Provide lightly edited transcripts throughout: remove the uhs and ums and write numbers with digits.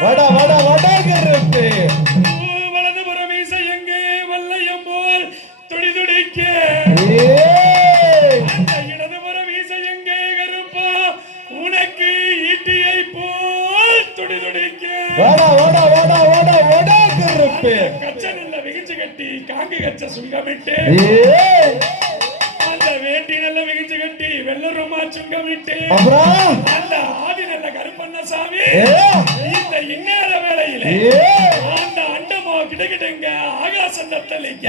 வட வட வட கருப்பு வலதுபுறம் மீசை எங்கே வல்லையம் போல் துடி துடிக்க அந்த இடதுபுறம் மீசை எங்கே கருப்பா உனக்கு ஈட்டியை போல் துடி துடிக்க வட வட வட வட வட கருப்பு கச்சனில் விகிச்சு கட்டி காங்கு கச்ச சுங்கமிட்டு அந்த வேட்டி நல்ல விகிச்சு கட்டி வெள்ளருமா சுங்கமிட்டு அப்புறம் அந்த ஆதி நல்ல கருப்பண்ணசாமி இந்த இந்நேர வேளையிலே அந்த அண்டமோ கிடகிடுங்க ஆகாசம் தத்தளிக்க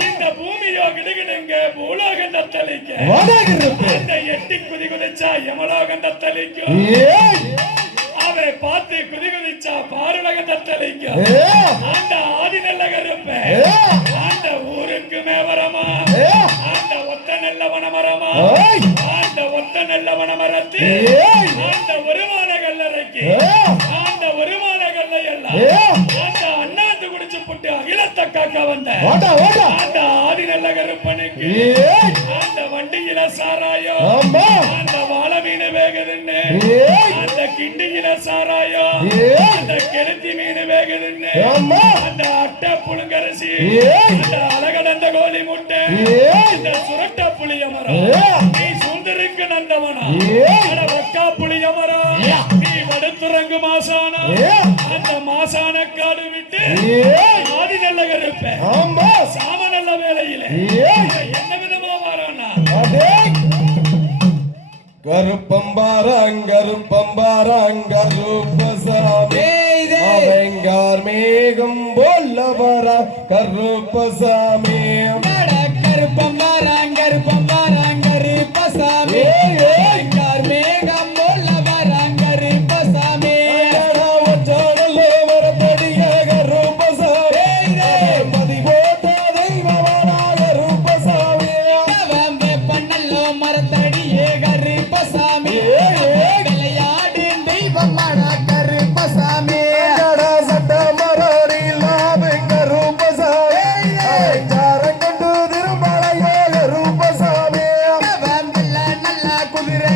இந்த பூமியோ கிடகிடுங்க பூலோகம் தத்தளிக்க அந்த எட்டி குதி குதிச்சா யமலோகம் தத்தளிக்கும் அதை பார்த்து குதி குதிச்சா பாருலகம் தத்தளிக்கும் அந்த ஆதி நல்ல கருப்ப அந்த ஊருக்கு மேவரமா அந்த ஒத்த நல்ல வனமரமா அந்த ஒத்த நல்ல வனமரத்து அந்த வருமான கல்லறைக்கு அந்த வருமான கல்லை எல்லாம் அந்த அண்ணாந்து குடிச்சு போட்டு அகிலத்தை காக்க வந்த அந்த ஆதி நல்ல கருப்பனுக்கு அந்த வண்டியில சாராயோ அந்த வாழை மீன் வேகுதுன்னு அந்த கிண்டியில சாராயோ அந்த கெளுத்தி மீன் வேகுதுன்னு அந்த அட்டை புழுங்கரிசி அந்த அழகடந்த கோழி முட்டை இந்த சுரட்ட புளிய மரம் நீ சுந்தருக்கு நந்தவனா ஒக்கா புளிய மரம் நீ வடுத்துறங்கு மாசானா அந்த மாசான காடு விட்டு ஆதி நல்ல கருப்ப சாம நல்ல வேலையில என்ன விதமா வரானா கருப்பம்பாரங்கருப்பசாமி அவங்கார் மேகம் போல்லவரா கருப்பசாமி கருப்பம்பாரங்கருப்பசாமி அவங்கார் மேகம் போல்லவரா கருப்பசாமி வரத்தடிய கருப்பசாமி மதி போட்ட தெய்வவனா கருப்பசாமி பண்ணல்லோ மரத்தடியே கருப்பசாமி விளையாடி தெய்வமான கருப்பசாமி சட்ட மரணில்லாம கருப்பசாமி சாரங்கண்டு திருமலையோ கருப்பசாமி நல்ல குதிரை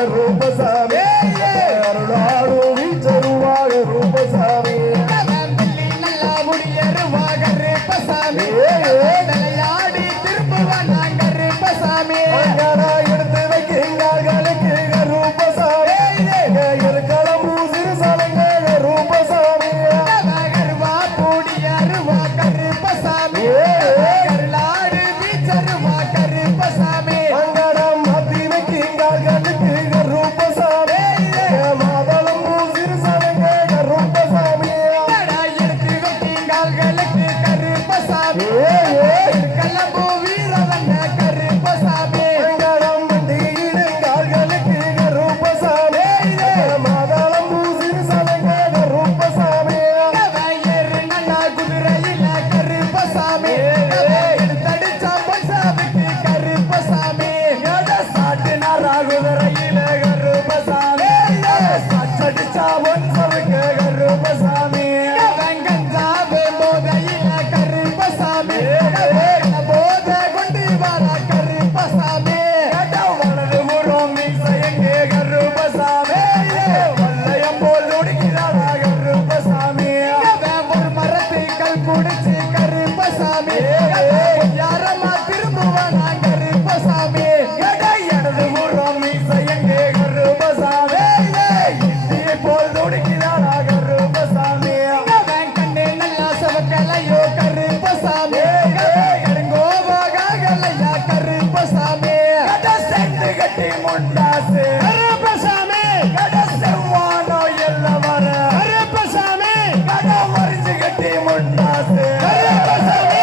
கருப்பசாமி அருளாடும் வீச்சருவாக ரூபசாமி நல்லா முடியருவா கருப்பசாமி தலையாடி திரும்புவான் நான் கருப்பசாமி எடுத்து வைக்கிறார்களுக்கு கருப்பசாமி இருக்கலாம் சிறு சலங்க கருப்பசாமி கருவா பூடியருவா கருப்பசாமி கருளாடு வீச்சருவா கருப்பசாமி அங்கடம் மாத்தி வைக்கிறார்களுக்கு கருப்பசாமி மாதளம் சிறு சலங்க கருப்பசாமி எடுத்து வைத்தீங்களுக்கு கருப்பசாமி கல்லம்பூ வீரவண்ண கருப்பசாமி அங்கடம் வண்டியிடுங்கார்களுக்கு கருப்பசாமி மாதளம் சிறு சலங்க கருப்பசாமி ஏறு நல்லா குதிரையில கருப்பசாமி எடுத்தடிச்சா பொன்சாமிக்கு கருப்பசாமி சாட்டினா ராகுதரையில கருப்பசாமி சச்சடிச்சா ஒன்சலுக்கு கருப்பசாமி வெங்கஞ்சாவு போதையில கருப்பசாமி போத கொண்டு வர கருப்பசாமி வலது முறம் மீசையங்கே கருப்பசாமி வல்லையம் போல் ஒடுக்கிறாரா கருப்பசாமி ஒரு மரத்துக்கள் குடிச்சு கருப்பசாமி யாரம்மா திரும்புவானா கருப்பசாமி இடது முறம் மீசையங்கே கருப்பசாமி இந்தியை போல் ஒடுக்கிறாரா கருப்பசாமி கண்ணே நல்லா சவக்கலையோ கருப்பசாமி கருங்கோபாகலையா கருப்பசாமி சென்று கட்டி முண்டாசு கருப்பசாமி கட செவ்வானோ எல்ல வர கருப்பசாமி கட மறிச்சு கட்டி முண்டாசு கருப்பசாமி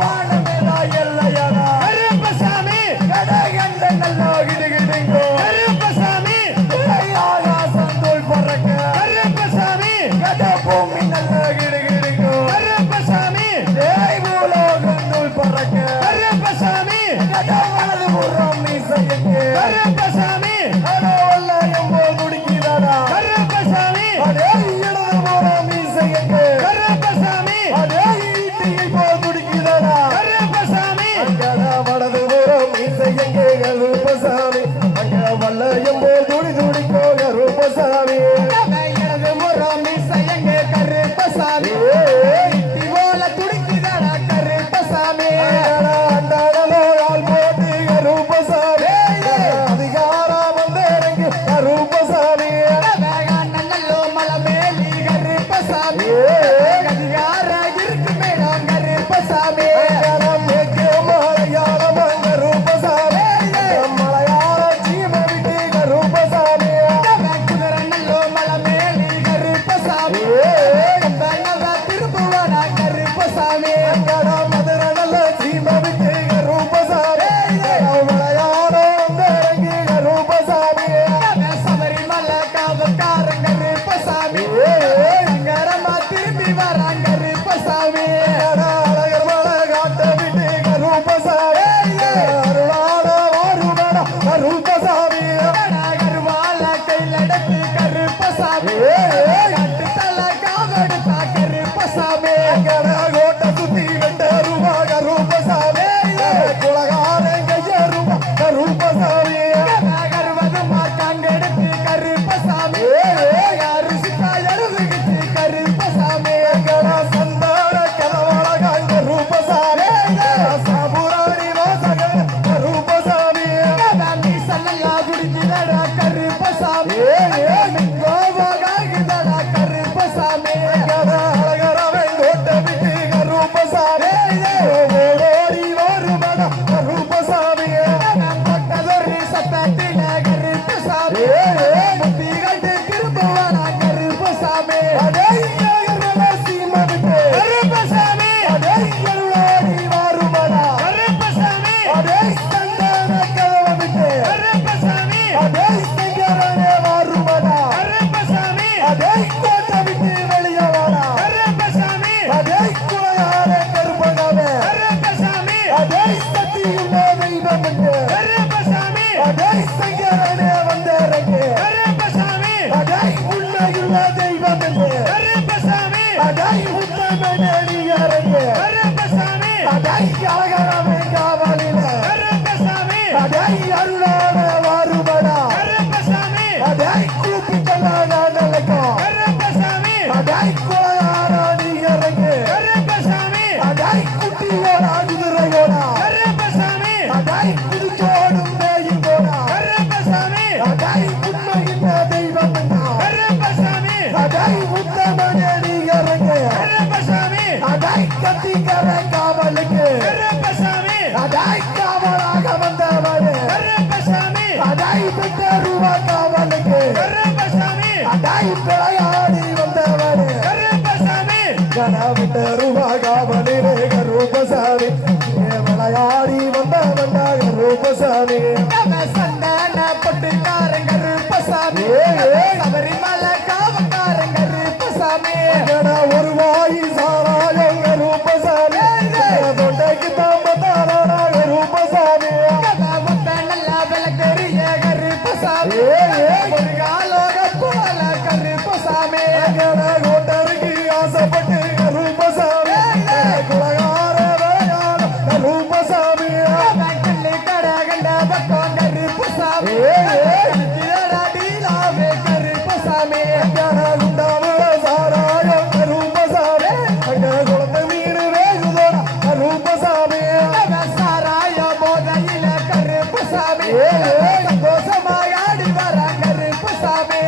வானமேலா எல்லையடா கருப்பசாமி கட கண்ட நல்லா கிடுகிடுங்கோ கருப்பசாமி ஆகாசம் தோல் பறக்க கருப்பசாமி கட பூமி நல்லா கிடுகிடுங்கோ கருப்பசாமி தேய் பூலோகம் தோல் பறக்க கருப்பசாமி கட வலது முறம் மீசையங்கே கருப்பசாமி கட வல்லையம் போல் குடிக்கிறாரா கருப்பசாமி அடே இடது முறம் மீசையங்கே கருப்பசாமி அடே ஈட்டியை போல் குடிக்கிறாரா கருப்பசாமி அங்கட வலது புறம் இசையங்கே கருப்பசாமி அங்க வல்லையம் போல் துடி துடிக்கோ கருப்பசாமி இடது முறம் இசையங்க கருப்பசாமி போல துடிக்குதடா கருப்பசாமி அண்டாடலோ ஆள் போட்டு கருப்பசாமி அதிகாரம் வந்து இறங்கி கருப்பசாமி நல்லோ மலை மேலி கருப்பசாமி அதிகார இருக்கு மேடம் கருப்பசாமி மலையாளம் கருப்பசாமி மலையாள ஜீவ விட்டு கருப்பசாமி குதிரை நல்லோ மலை மேலி கருப்பசாமி திருப்புவானா கருப்பசாமி மதுரை நல்ல ஜீவ விட்டு கருப்பசாமி மலையாளம் வந்து இறங்கி கருப்பசாமி சபரிமலை காவக்காரன் கருப்பசாமி சங்கரமா திரும்பி வரான் கருப்பசாமி அழகர் மலை காட்ட விட்டு கருப்பசாமி அருளாட வாருமட கருப்பசாமி கருவால கையில் எடுத்து கருப்பசாமி கட்டு தலை காவெடுத்தா கருப்பசாமி கோட்டை சுத்தி வெட்ட ரூபா கருப்பசாமி குலகாரன் கைய ரூபா கருப்பசாமி கருவது மாக்காங்கெடுத்து கருப்பசாமி அரிசிக்கா எழுதுகிட்டு கருப்பசாமி சந்தான கலவழகான் கருப்பசாமி சாபுராணி வாசகன் கருப்பசாமி நீ சல்லல்லா குடிக்கிறடா கருப்பசாமி கோபகாகுதடா கருப்பசாமி அழகரவன் கோட்டை விட்டு கருப்பசாமி ஓடோடி வருமட கருப்பசாமி பட்டதொரு சத்தத்தில கருப்பசாமி முத்தி கண்டு திரும்புவானா கருப்பசாமி கருப்பசாமி அருளாடி வாருமடா கருப்பசாமி சந்தான கலவ விட்டு கருப்பசாமி சங்கரனே வாருமடா கருப்பசாமி கோட்டை விட்டு வெளியே வாடா கருப்பசாமி குலகார கருப்பனாவே கருப்பசாமி சக்தியுள்ள தெய்வம் என்று கருப்பசாமி சங்கரனே வந்தேறங்கு கருப்பசாமி உண்மையுள்ள தெய்வம் என்று கருப்பசாமி உண்மை நீரங்கு கருப்பசாமி அழகரவே காவலில கருப்பசாமி அருளாட வாருமடா கருப்பசாமி உண்மையின் தெய்வம் கருப்பசாமி அடாய் உத்தமனடி இறங்க கருப்பசாமி அடாய் கத்திக்கர காவலுக்கு கருப்பசாமி அடாய் காவலாக வந்தவனே கருப்பசாமி அடாய் பெற்றருவா காவலுக்கு கருப்பசாமி அடாய் பிழையாடி வந்தவனே கருப்பசாமி கனவிட்டருவா காவலிலே கருப்பசாமி விளையாடி வந்தவன்டா கருப்பசாமி சந்தான பொட்டுக்காரன் கருப்பசாமி சபரிமலை காவக்காரன் கருப்பசாமி ஒரு வாயி சாராயம் கருப்பசாமி தொண்டைக்கு தாம்பத்தான கருப்பசாமி முத்த நல்லா விளக்கெரிய கருப்பசாமி ஒரு காலோக போல கருப்பசாமி கோட்டருக்கு ஆசைப்பட்டு கருப்பசாமி குலகார விளையாட கருப்பசாமி கண்ணு கடை கண்ட பக்கம் கருப்பசாமி டீலாவே கருப்பசாமி குண்டாமுல சாராயம் கருப்பசாமி குளத்தை மீன் வேகுதோட கருப்பசாமி சாராய போதையில கருப்பசாமி சந்தோஷமாக ஆடி வர கருப்பசாமி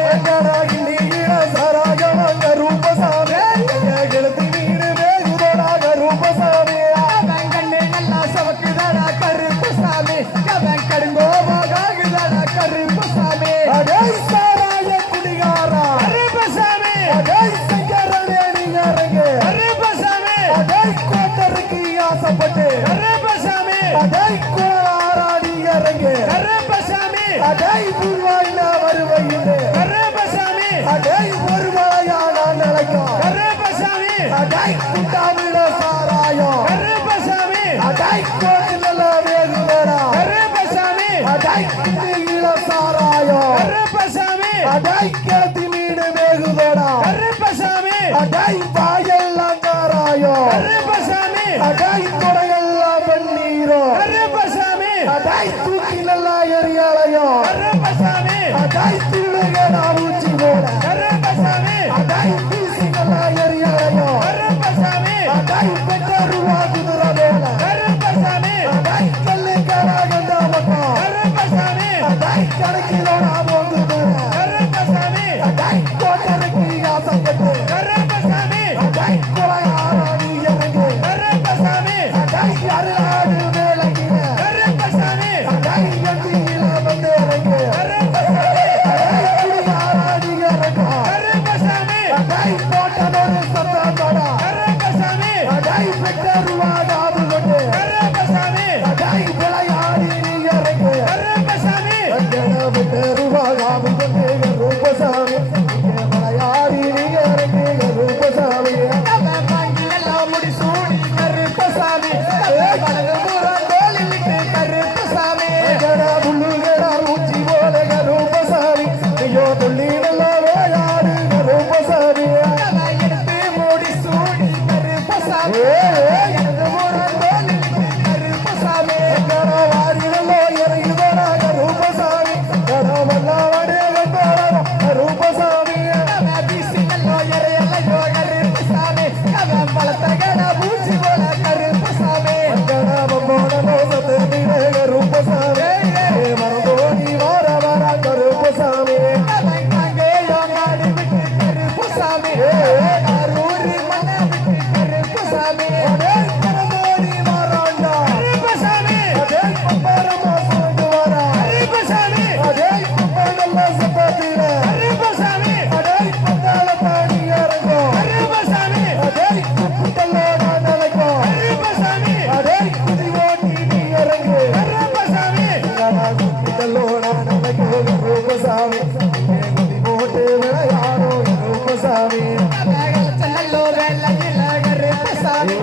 சாராயம் கருப்பசாமி கிழத்தி மீன் வேகுதோட கருப்பசாமி அவன் கண்ணு நல்லா சவக்குதாடா கருப்பசாமி அவன் கடுங்கோபாகுதாடா கருப்பசாமி அடேய் சாராய குடிகாரா கருப்பசாமி அடேய் சங்கரனே நீ இறங்கு கருப்பசாமி அடேய் கோட்டருக்கு ஆசைப்பட்டு கருப்பசாமி அடேய் குலாராடி இறங்கு கருப்பசாமி அடேய் பூர்வாயில வருவையிலே கருப்பசாமி அடேய் ஒரு மலையான நிலைக்கும் கருப்பசாமி அடேய் குண்டாமிட சாராயம் கருப்பசாமி அடேய் கோட்டில வேகுதடா கருப்பசாமி அடேய் குண்டியில சாராயம் கருப்பசாமி அடேய் கிழத்தி மீன் வேகுதடா கருப்பசாமி அடேய் வாயெல்லாம் காராயம் கருப்பசாமி அடேய் தொடையெல்லாம் வெண்ணீரோ கருப்பசாமி அடேய் தூக்கிலெல்லாம் எரியாலயம் கருப்பசாமி அடேய் திருடுகடா ஊச்சி போட கருப்பசாமி அடேய் வீசிக்கெல்லாம் எரியாலயம் கருப்பசாமி அடேய் பெற்றருவா குதிரை மேல கருப்பசாமி அடேய் கல்லு கடாகண்டா பக்கம் கருப்பசாமி அடேய் கணக்கிலோட போந்து போட கருப்பசாமி அடேய் கோட்டருக்கு ஆசைப்பட்டு கருப்பசாமி அடேய் கொலையாராடி இறங்கு கருப்பசாமி அடேய் அருளாடு மேலங்கில கருப்பசாமி அடேய் எட்டியில வந்து இறங்கு கருப்பசாமி அடேய் குடிகாராடி இறங்கு கருப்பசாமி அடேய் கோட்டனோடு சத்தத்தோட கருப்பசாமி அடேய் பெற்றருவா காது கொண்டு கருப்பசாமி அடேய் விளையாடி நீ இறங்கு கருப்பசாமி அங்கன பெற்றருவா காது கொண்டு ரூபசாமி விளையாடி நீ இறங்கு ரூபசாமி அவன் பாங்கிலெல்லாம் முடிசூடி கருப்பசாமி வலது புறம் தோளிலிட்டு கருப்பசாமி அங்கன புல்லுகடா ஊச்சி போல ரூபசாமி ஐயோ துள்ளி நல்ல விளையாடு ரூபசாமி அவன் எடுத்து முடிசூடி கருப்பசாமி வலது புறம் தோளிலிட்டு கருப்பசாமி அங்கன வாரிகளோ இறங்குதடா ரூபசாமி கடமல்லாவடே ரூபசாமி அவன் வீசினல்லோ எறையல்லையோ கருப்பசாமி அவன் பலத்தகட பூச்சி போல கருப்பசாமி ரூபசாமி மரபோடி வார வார கருப்பசாமி அவன் காங்கேயோ மாடி விட்டு கருப்பசாமி அரூரி மண்ணை விட்டு கருப்பசாமி மரபோடி வாராண்டா கருப்பசாமி அதே பம்பரமா சொல்லிட்டு வாரா கருப்பசாமி அதே பம்பரமா சத்தத்தில கருப்பசாமி அதே பந்தால பாடி இறங்கும் கருப்பசாமி அதே குப்புட்டல்லோட நிலைக்கும் கருப்பசாமி அதே குதி ஓட்டி நீ இறங்கு கருப்பசாமி குப்புட்டல்லோட நிலைக்கும் ரூபசாமி குதி போட்டு விளையாடும் ரூபசாமி அவன் செல்லல்லோ வெள்ளையில கருப்பசாமி